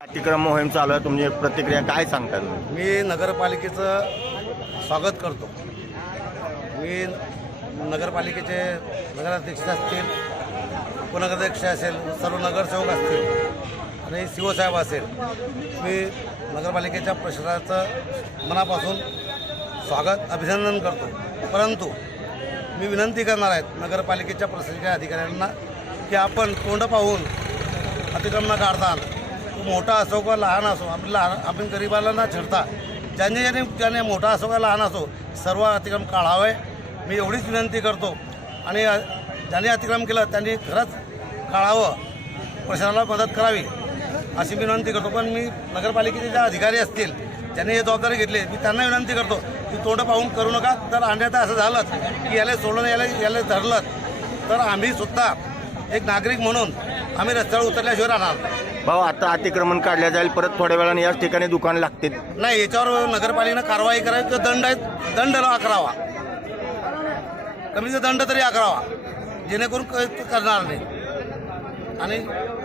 अतिक्रम मोहीम चालू आहे, तुमची प्रतिक्रिया काय सांगता तुम्ही? मी नगरपालिकेचं स्वागत करतो. मी नगरपालिकेचे नगराध्यक्ष असतील, उपनगराध्यक्ष असेल, सर्व नगरसेवक असतील आणि शिवसाहेब असेल, मी नगरपालिकेच्या प्रशासनाचं मनापासून स्वागत अभिनंदन करतो. परंतु मी विनंती करणार आहे नगरपालिकेच्या प्रशासकीय अधिकाऱ्यांना की आपण तोंड पाहून अतिक्रम न काढता, तो मोठा असो किंवा लहान असो, आपण गरिबाला न छेडता ज्याने मोठा असो किंवा लहान असो सर्व अतिक्रम काढावे. मी एवढीच विनंती करतो. आणि ज्यांनी अतिक्रम केलं त्यांनी खरंच काढावं, प्रशासनाला मदत करावी अशी विनंती करतो. पण मी नगरपालिकेचे जे अधिकारी असतील ज्यांनी हे जबाबदारी घेतली, मी त्यांना विनंती करतो की तोंड पाहून करू नका. तर अन्यथा असं झालं की याला सोडलं याला धरलं तर आम्ही सुद्धा एक नागरिक म्हणून आम्ही रस्त्यावर उतरल्याशिवाय राहणार. भाऊ, आता अतिक्रमण काढल्या जाईल, परत थोड्या वेळाने याच ठिकाणी दुकान लागतील. नाही, याच्यावर नगरपालिकेनं कारवाई करावी किंवा दंड आकारावा, कमीचा दंड तरी आकारावा, जेणेकरून करणार नाही. आणि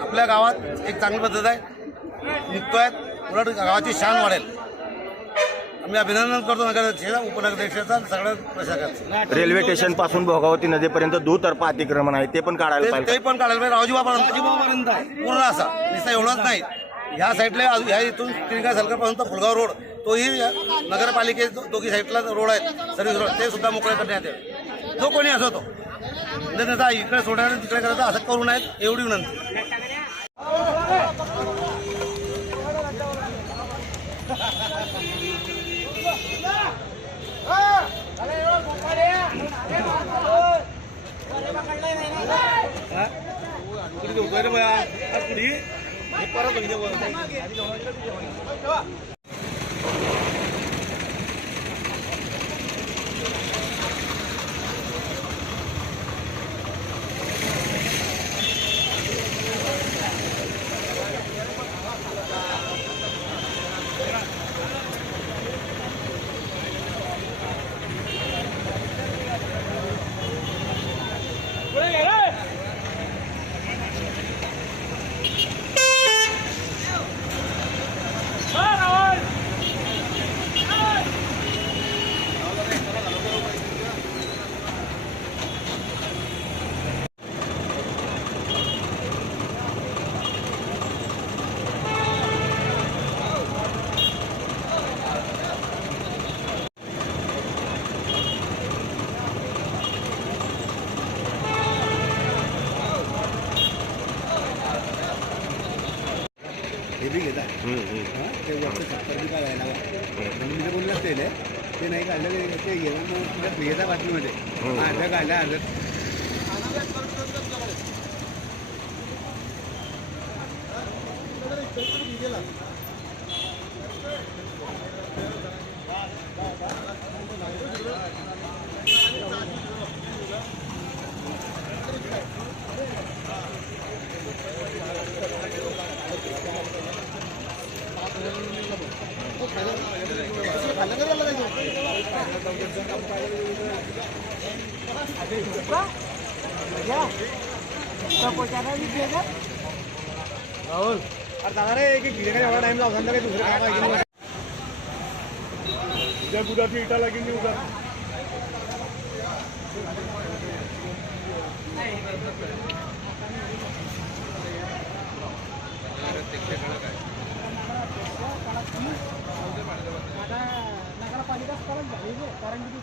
आपल्या गावात एक चांगली पद्धत आहे, निघतोय, उलट गावाची शान वाढेल. आम्ही अभिनंदन करतो नगराध्यक्षाचा, उपनगराध्यक्षाचा, सगळ्या प्रशासकाचं. रेल्वे स्टेशन पासून भोगावती नदीपर्यंत दुतर्फा अतिक्रमण आहे, ते पण काढायला पाहिजे. ते पण काढायला पाहिजे. रावजीबापर्यंत पूर्ण असा नुसता एवढंच नाही, ह्या साईडला ह्या इथून तिरगा सलकरपासून तर फुलगाव रोड, तोही नगरपालिके दोघी साईडला रोड आहेत, सर्व्हिस रोड, ते सुद्धा मोकळे करण्यात यावे. जो कोणी असो तो त्याचा इकडे सोडण्याने तिकडे करायचं असं करू नयेत, एवढी विनंती. हे बी घेतात ते वरचं छप्पर बी काढायला म्हणजे बोललं ते नाही काढलं ते गेलं मग भेदा बातमीमध्ये अर्धा काढला अर्धा राहुल अरे सांगा रे की गिरे एवढा टाइम लावता काय दुसरं काय त्या गुडाची इटा लागेल उद्या नगरपालिका कारण की